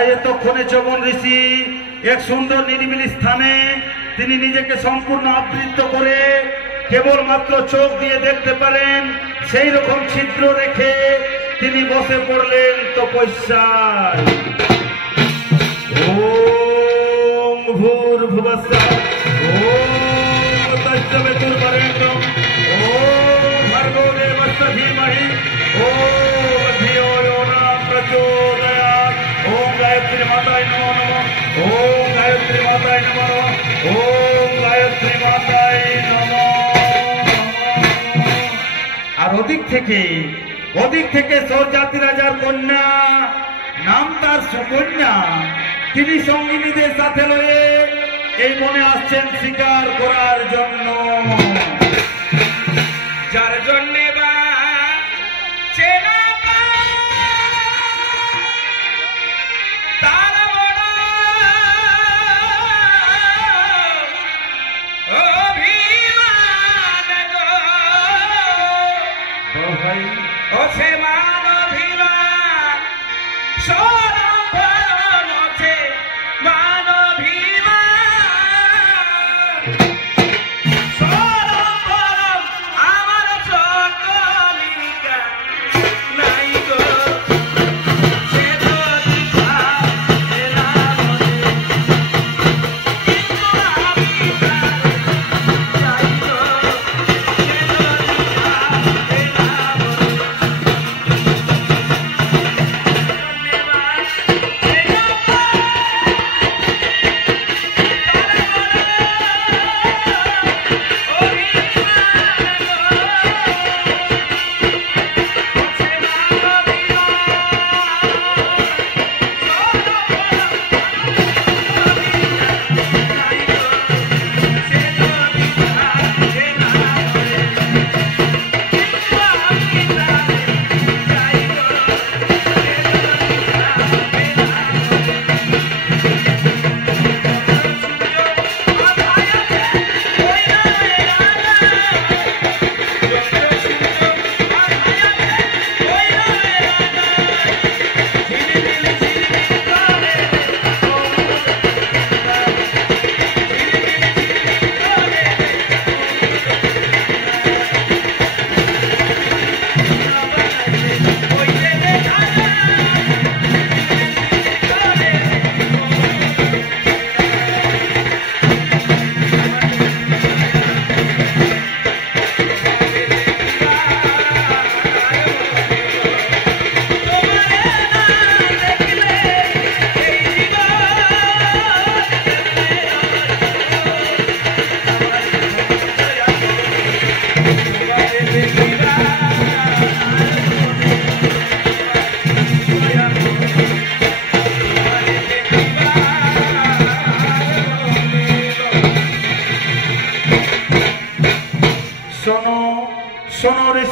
তাই এতক্ষণে চবন ঋষি এক সুন্দর নিরিবিলি স্থানে তিনি নিজেকে সম্পূর্ণ আবৃত করে কেবলমাত্র চোখ দিয়ে দেখতে পারেন সেই রকম ছিদ্র রেখে তিনি বসে পড়লেন তপস্যায়। ওম ভূর্ভুবস্সঃ ওম তৎসবিতুর্বরেণ্যম ওম ভর্গো দেবস্য ধীমহি ওম ধিयो यो न प्रचोदयात्। ओम गायत्री माताय नमो नमः। ओम गायत्री माताय नमो नमः। ओम गायत्री माताय नमो नमः। আর ওদিক থেকে সরজাতি রাজার কন্যা, নাম তার সুকন্যা, তিনি সঙ্গিনীদের সাথে লয়ে এই বনে আসছেন শিকার করার জন্য। যার জন্যে বা চেনা তার বড় অভিমান গো ভাই ও সে মান অভিমান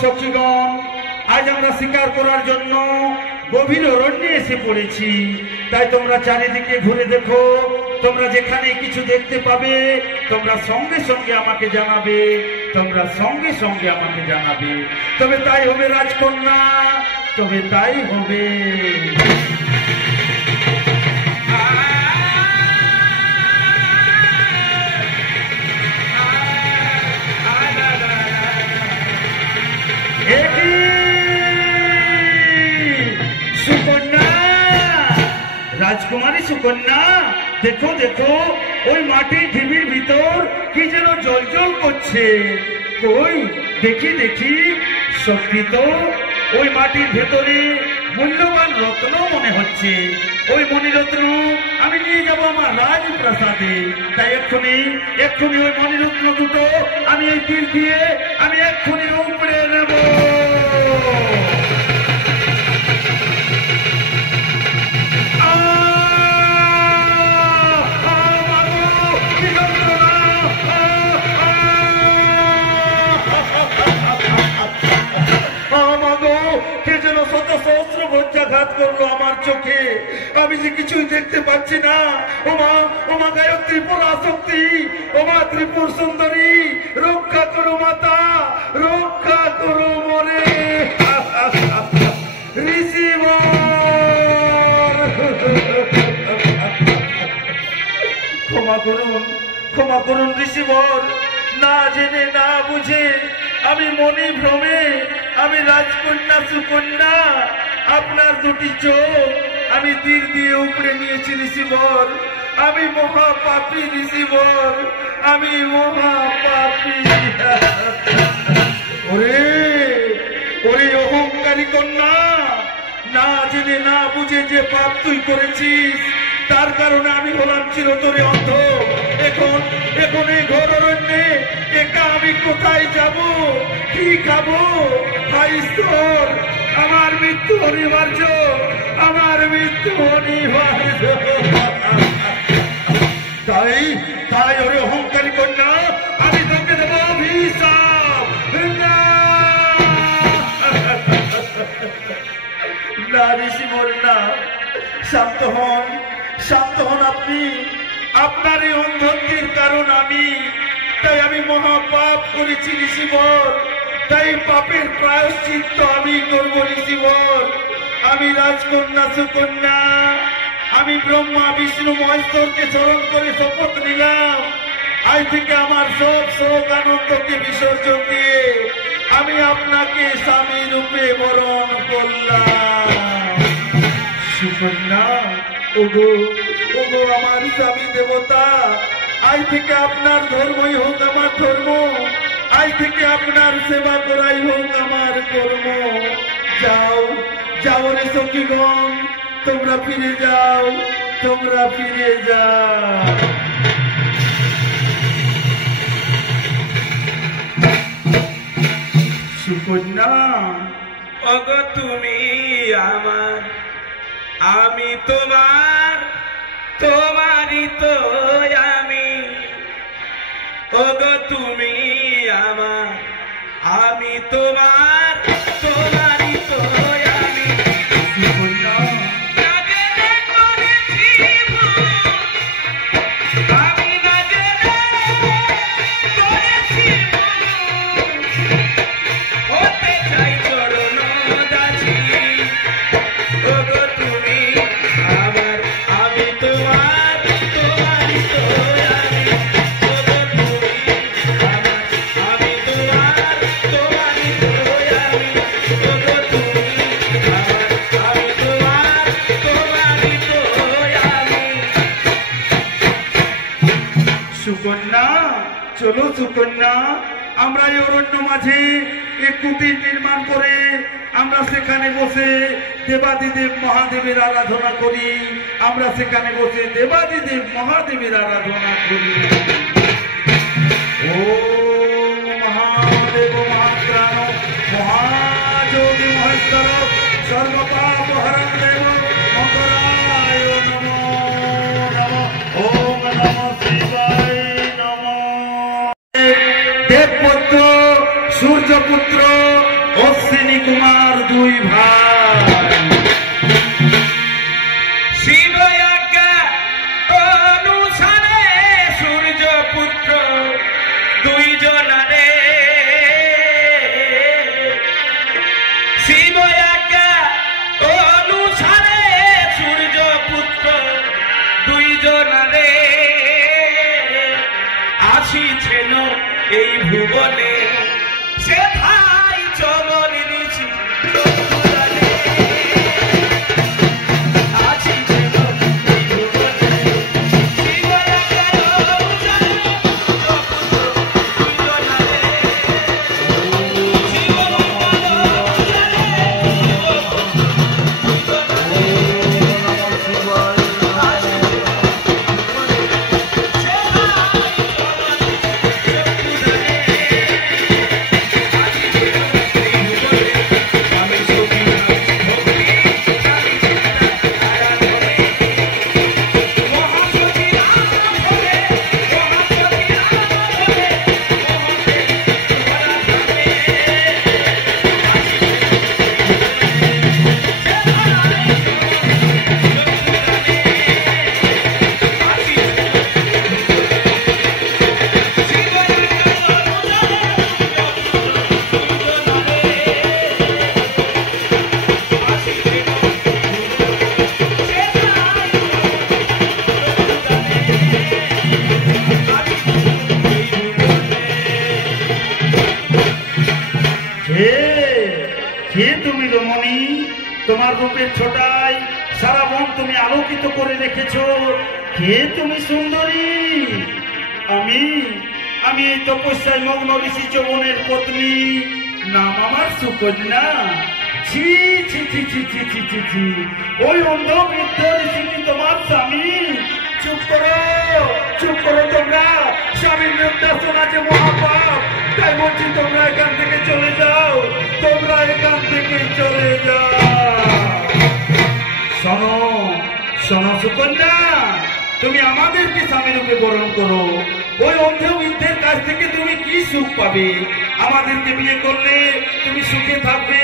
সখীগণ, আজ আমরা শিকার করার জন্য গভীর অরণ্যে এসে পড়েছি। তাই তোমরা চারিদিকে ঘুরে দেখো, তোমরা যেখানে কিছু দেখতে পাবে তোমরা সঙ্গে সঙ্গে আমাকে জানাবে, তোমরা সঙ্গে সঙ্গে আমাকে জানাবে। তবে তাই হবে রাজকন্যা, তবে তাই হবে। সুকন্যা, রাজকুমারী সুকন্যা, দেখো দেখো ওই মাটির ঢিবির ভিতর কি যেন জ্বলজ্বল করছে। কই দেখি দেখি, সত্যি তো ওই মাটির ভেতরে মূল্যবান রত্ন মনে হচ্ছে। ওই মণিরত্ন আমি নিয়ে যাব আমার রাজপ্রাসাদে। তাই এক্ষুনি ওই মণিরত্ন দুটো আমি এই তীর দিয়ে আমি এক্ষুনি উপড়ে নেব। ঘাত করলো আমার চোখে, আমি যে কিছুই দেখতে পাচ্ছি না। ওমা গায়ত্রী পরাশক্তি, ওমা ত্রিপুর সুন্দরী, রক্ষা করো মাতা, রক্ষা করো মরে। ঋষি ক্ষমা করুন ঋষিবর। না জেনে না বুঝে আমি মনে ভ্রমে আমি রাজকন্যা সুকন্যা আপনার দুটি চোখ আমি তীর দিয়ে উপড়ে নিয়েছি ঋষিবর। আমি মহাপাপী ঋষিবর, আমি মহাপাপী। ওরে ওরে অহংকারী কন্যা, না জেনে না বুঝে যে পাপ তুই করেছিস তার কারণে আমি হলাম চিরতরে অন্ধ। এখন এখন এই ঘোর অরণ্যে একা আমি কোথায় যাব, কি খাবো? হায় ঈশ্বর, আমার মৃত্যু অনিবার্য, আমার মৃত্যু অনিবার্য। তাই তাই ওরে অহংকারী কন্যা, আমি তোকে দেব অভিশাপ। না ঋষিবর না, শান্ত হন, শান্ত হন আপনি। আপনার এই অন্ধত্বের কারণ আমি, তাই আমি মহাপাপ করেছি ঋষিবর। তাই পাপের প্রায়শ্চিত্ত আমি করব ঋষিবর। আমি রাজকন্যা সুকন্যা, আমি ব্রহ্মা বিষ্ণু মহেশ্বরকে স্মরণ করে শপথ নিলাম, আজ থেকে আমার সব শোক আনন্দকে বিসর্জন দিয়ে আমি আপনাকে স্বামী রূপে বরণ করলাম। সুকন্যা, ওগো ওগো আমার স্বামী দেবতা, আজ থেকে আপনার ধর্মই হোক আমার ধর্ম, আজ থেকে আপনার সেবা করাই হোক আমার কর্ম। যাও যাও রে সখীগণ, তোমরা ফিরে যাও, তোমরা ফিরে যাও। সুকন্যা, ওগো তুমি আমার, আমি তোমার, তোমারই তো আমি। ওগো তুমি আমার, আমি তোমার, তোমারই তো আমি। সুকন্যা, না জেনে করেছি ভুল, আমি না জেনে করেছি ভুল। হতে চাই চরণ দাসী। ওগো তুমি আমার, আমি তোমার, তোমারই তো আমি। ওগো তুমি আমার, আমি তোমার, তোমারই তো আমি। ওগো তুমি আমার, আমি তোমার, তোমারই তো আমি। সুকন্যা, চলো সুকন্যা, আমরা এই অরণ্য মাঝে এক কুটির নির্মাণ করে আমরা সেখানে বসে দেবাদিদেব মহাদেবের আরাধনা করি। আমরা সেখানে বসে দেবাদিদেব মহাদেবের আরাধনা করি। ওম মহাদেব মহাত্রাণ মহাযোগী মহেশ্বর সর্বপাপ হরণ দেব মকরায় নমো নমঃ। ওম নমঃ শিবায় নমঃ। দেবপুত্র সূর্যপুত্র অশ্বিনী কুমার দুই ভাই, শিব আজ্ঞা অনুসারে সূর্যপুত্র দুইজনারে। শিব আজ্ঞা অনুসারে সূর্যপুত্র দুইজনারে আসিছেন এই ভুবনে। সে ভাই চমন ঋষি চক্ষুদানে আসিছেন এই ভুবনে। শিব আজ্ঞা অনুসারে সূর্যপুত্র দুইজনারে। শিব আজ্ঞা অনুসারে সূর্যপুত্র দুইজনারে। রমণী, তোমার রূপের ছোটায় সারা মন তুমি আলোকিত করে রেখেছো। কে তুমি সুন্দরী? আমি আমি এই তপস্যায় মগ্ন ঋষি যৌবনের পত্নী, নাম আমার সুকন্যা। ছি ছি ছি ছি ছি ছি ছি ছি, ওই অন্ধ বৃদ্ধ ঋষিটি তোমার স্বামী। চুপ করো, চুপ করো তোমরা। স্বামীর নিন্দা শোনা যে মহাপাপ, তাই বলছি তোমরা এখান থেকে চলে যাও, তোমরা এখান থেকে চলে যাও। শোনো শোনো সুকন্যা, তুমি আমাদেরকে স্বামী রূপে বরণ করো। ওই অন্ধ বৃদ্ধের কাছ থেকে তুমি কি সুখ পাবে? আমাদেরকে বিয়ে করলে তুমি সুখে থাকবে,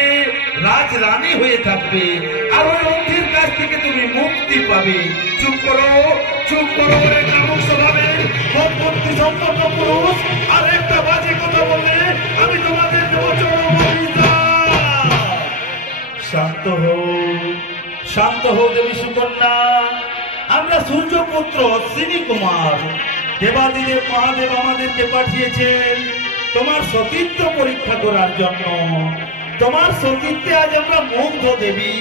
রাজরানী হয়ে থাকবে, আর ওই অন্ধের কাছ থেকে তুমি মুক্তি পাবে। চুপ করো, চুপ করো। এক নামক স্বভাবের ভক্তি সম্পন্ন পুরুষ আর একটা বাজে কথা বললে আমি তোমাদের দেবো চরম অভিশাপ। শান্ত হও, শান্ত হও দেবী সুকন্যা। আমরা সূর্যপুত্র অশ্বিনী কুমার, দেবাদিদেব মহাদেব আমাদেরকে পাঠিয়েছেন তোমার সতীত্ব পরীক্ষা করার জন্য। তোমার সতীত্বে আজ আমরা মুগ্ধ দেবী,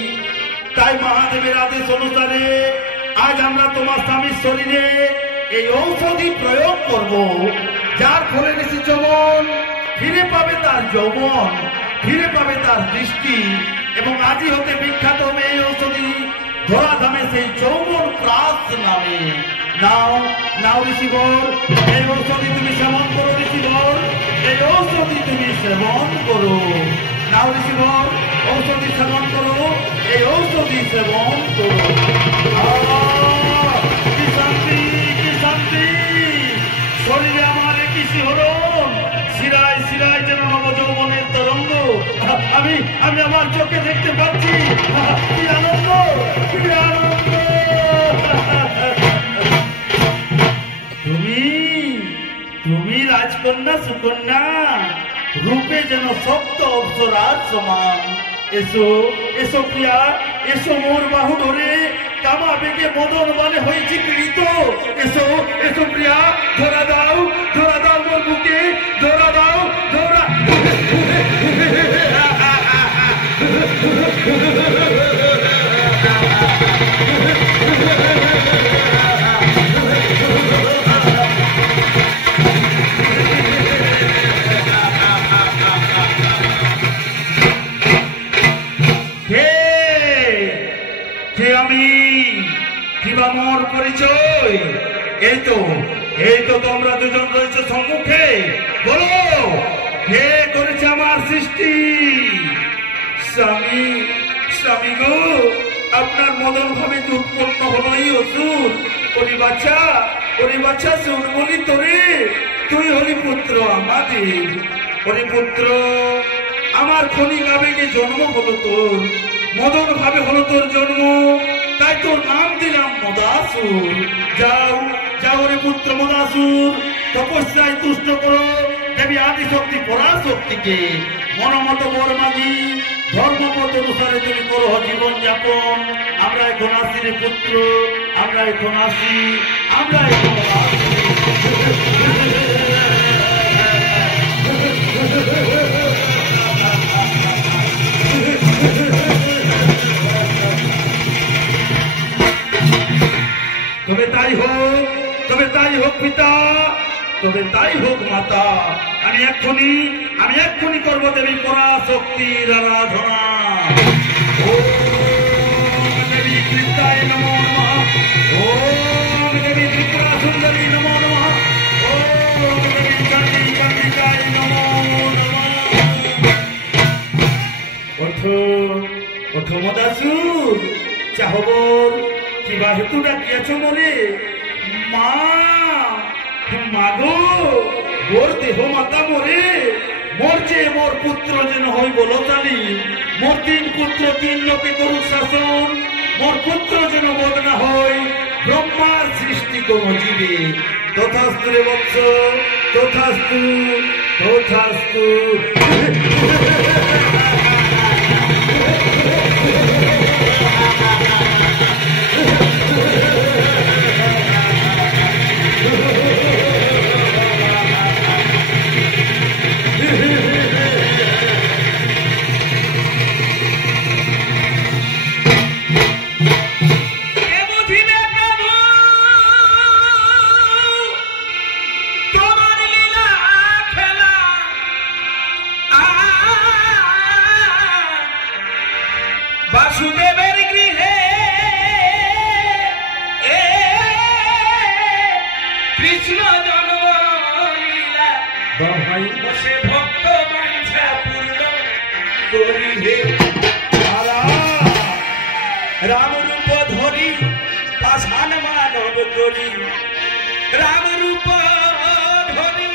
তাই মহাদেবের আদেশ অনুসারে আজ আমরা তোমার স্বামীর শরীরে এই ঔষধি প্রয়োগ করব, যার ফলে ঋষি যৌবন ফিরে পাবে তার যৌবন, ফিরে পাবে তার দৃষ্টি, এবং আজই হতে বিখ্যাত হবে এই ঔষধি ধরাধামে সেই যৌবন প্রাস নামে। নাও নাও ঋষিবর, এই ঔষধি তুমি সেবন করো। ঋষিবর, এই ঔষধি তুমি সেবন করো। নাও ঋষিবর, ঔষধি সেবন করো, এই ঔষধি সেবন করো। কি শান্তি, কি শান্তি! শরীরে আমার একই শিহরণ, শিরায় শিরায় যেন নবযৌবনের তরঙ্গ আমি আমি আমার চোখে দেখতে পাচ্ছি। কি আনন্দ, কি আনন্দ! তুমি তুমি রাজকন্যা সুকন্যা, রূপে যেন সপ্ত অপ্সরার সমান। এসো এসো প্রিয়া, এসো মোর বাহু ধরে, কামা বেগে মদন বলে হয়েছি পীড়িত। এসো এসো প্রিয়া, ধরা দাও মোর বুকে, ধরা দাও, ধরা। আমি কিবা মোর পরিচয়? এই তো তোমরা দুজন রয়েছে সম্মুখে। বলো, কে করেছে আমার সৃষ্টি? স্বামী, স্বামী গো, আপনার মদন ভাবে যে উৎপন্ন হলো এই অসুর। ওরে বাচ্চা শুন বলি তোরে, তুই হলি পুত্র আমাদের। ওরে পুত্র, আমার ক্ষণিক আবেগে জন্ম হলো তোর, মদন ভাবে হলো তোর জন্ম, তাই তোর নাম দিলাম মদাসুর। যাও যাও রে পুত্র মদাসুর, তপস্যায় তুষ্ট করো দেবী আদিশক্তি পরাশক্তিকে। মনমত বর মাগি, ধর্মপথ অনুসারে তুমি করো জীবন যাপন। আমরা এখন আসি রে পুত্র, আমরা এখন আসি, আমরা এখন আসি। তবে তাই হোক পিতা, তবে তাই হোক মাতা। আমি এক্ষুনি করবো দেবী পরাশক্তির আরাধনা। ওম দেবী কৃতায় নমো নমঃ, ওম দেবী ত্রিপুরা সুন্দরী নমো নমঃ, ওম দেবী চণ্ডিকায় নমো নমঃ। ওঠো মদাসুর, চাহবর কিবা হেতু ডাকিয়াছ মরে? মাগো, মোর দেহ মাতা মরে, মরছে মোর পুত্র যেন হই বলতালি। মোর তিন পুত্র তিন লোকে করুক শাসন, মোর পুত্র যেন বদ না হয় ব্রহ্মার সৃষ্টি কোন জীবে। তথাস্তু রে বৎস, তথাস্তু, তথাস্তু। কৃষ্ণ জন্মলীলা ভাই বসে ভক্ত বাঞ্ছা পূর্ণ করি হে রাম রূপ ধরি পাষাণ মানব করি রাম রূপ ধরি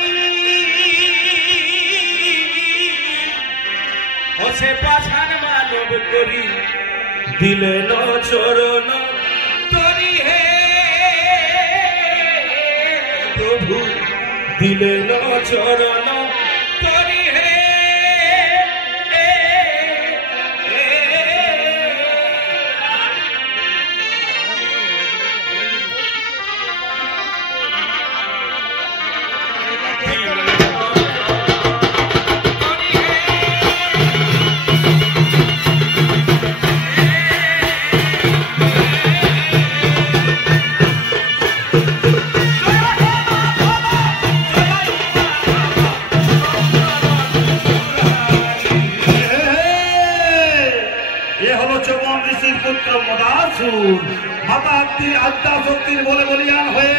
হসে পাষাণ মানব করি দিলেন চরণ তরি হে প্রভু দিলেন চরণ তরি হে আদ্যাশক্তির বলে বলিয়ান হয়ে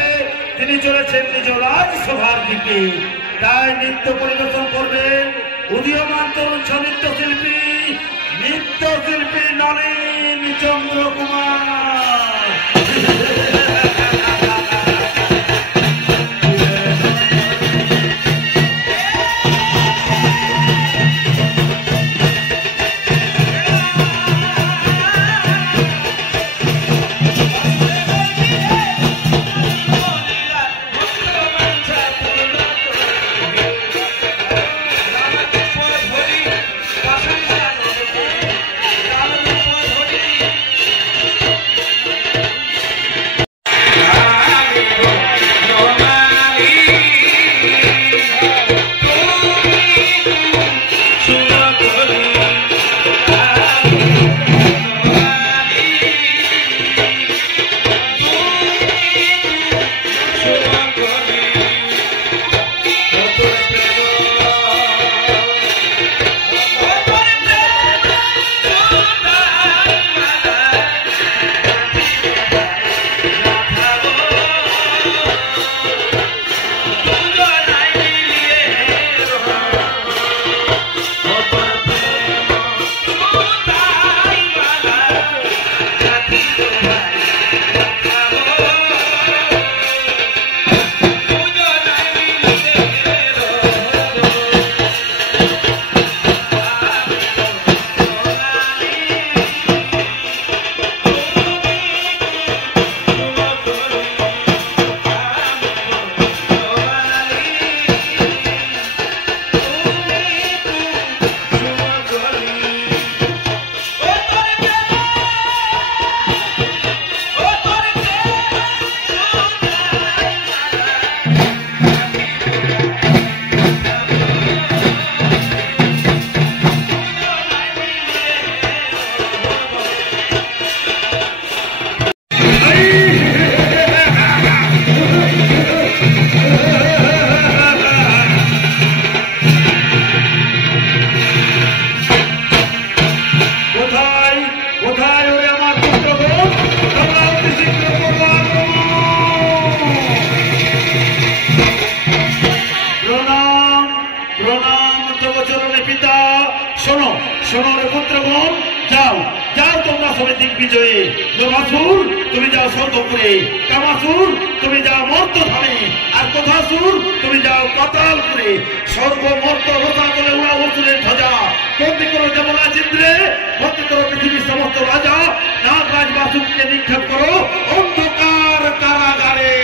তিনি চলেছেন নিজ রাজসভার দিকে। তাই নৃত্য পরিবেশন করবেন উদীয়মান তরুণ নৃত্যশিল্পী নলিন চন্দ্র কুমার। বিজয়ী যোগাসুর তুমি যাও সৌদপুরে, কামাসুর তুমি যাও মর্তধামে, আর কোথাসুর তুমি যাও পাতালপুরে। সর্বমর্ত রোতা বলে উড়া অসুরের ধ্বজা, বন্দি করো যমুনা চিত্রে, বন্দি করো পৃথিবীর সমস্ত রাজা, নাগরাজ বাসুককে নিক্ষেপ করো অন্ধকার কারাগারে।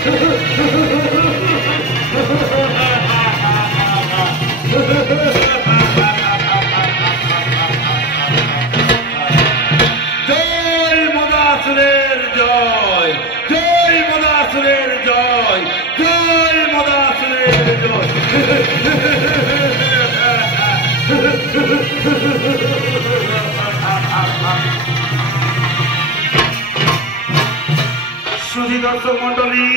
জয় মদাসুরের জয়, জয় মদাসুরের জয়, জয় মদাসুরের জয়। সুধী দর্শক মন্ডলী,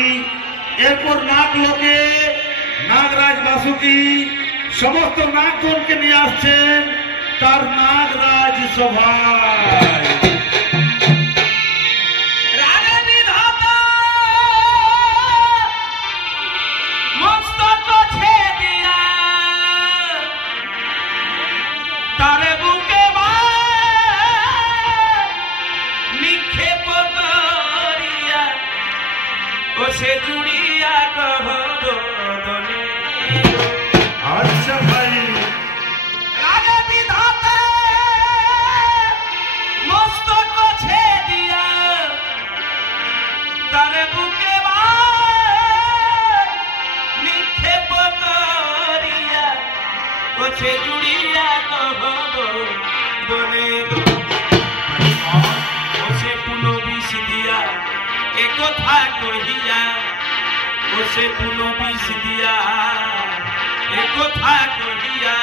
এরপর নাগ লোকে নাগরাজ বাসুকি সমস্ত নাগগণকে নিয়ে আসছেন তার নাগরাজ সভায়। সে জুড়িয়া কহ আচ্ছা ভাই, রাজা বিধাতা মস্তক ছেদিয়া তার বুকে নিক্ষেপ করিয়া সে জুড়িয়া কহ বনে সে পুনঃ বিষ দিয়া একথা কহিয়া সে পুনঃ বিষ দিয়া একথা কহিয়া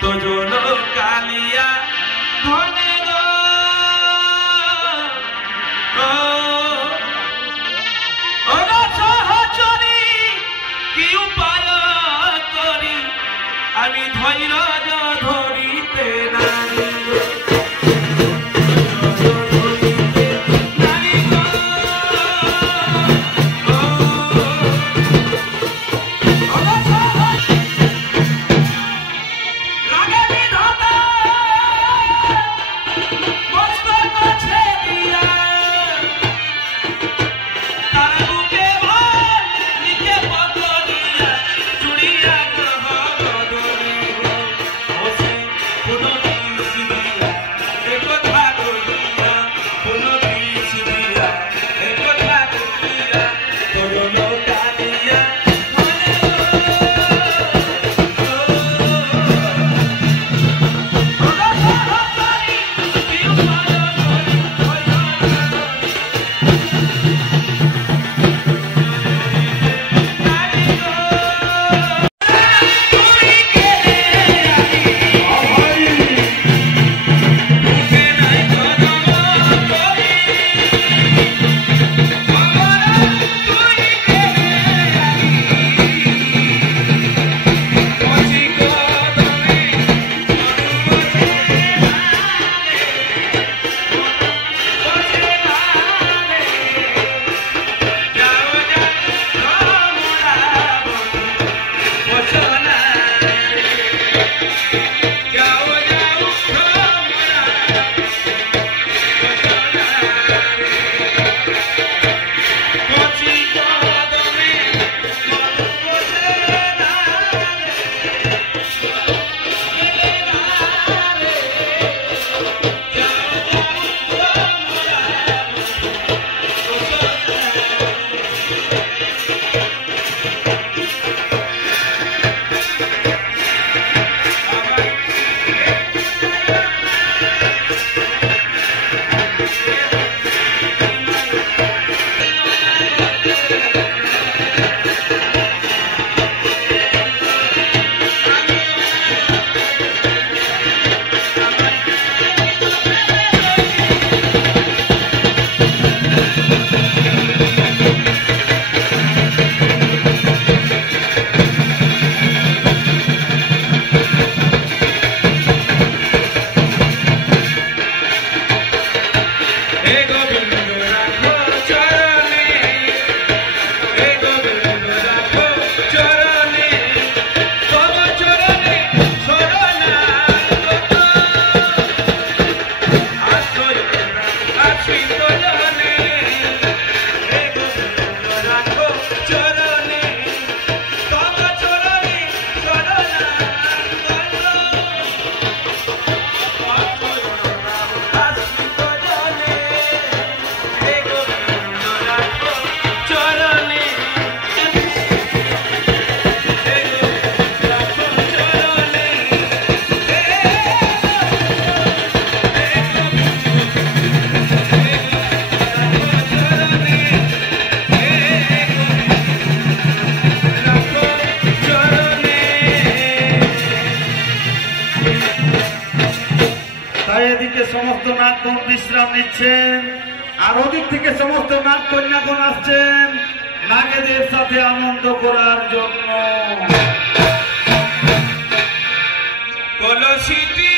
তোজন কালিয়া ধনে সহচরি কি উপায় করি আমি ধৈর্য ধরিতে নারী Oh, আর ওদিক থেকে সমস্ত নাগ কন্যাগণ আসছেন নাগেদের সাথে আনন্দ করার জন্য। কলসিটি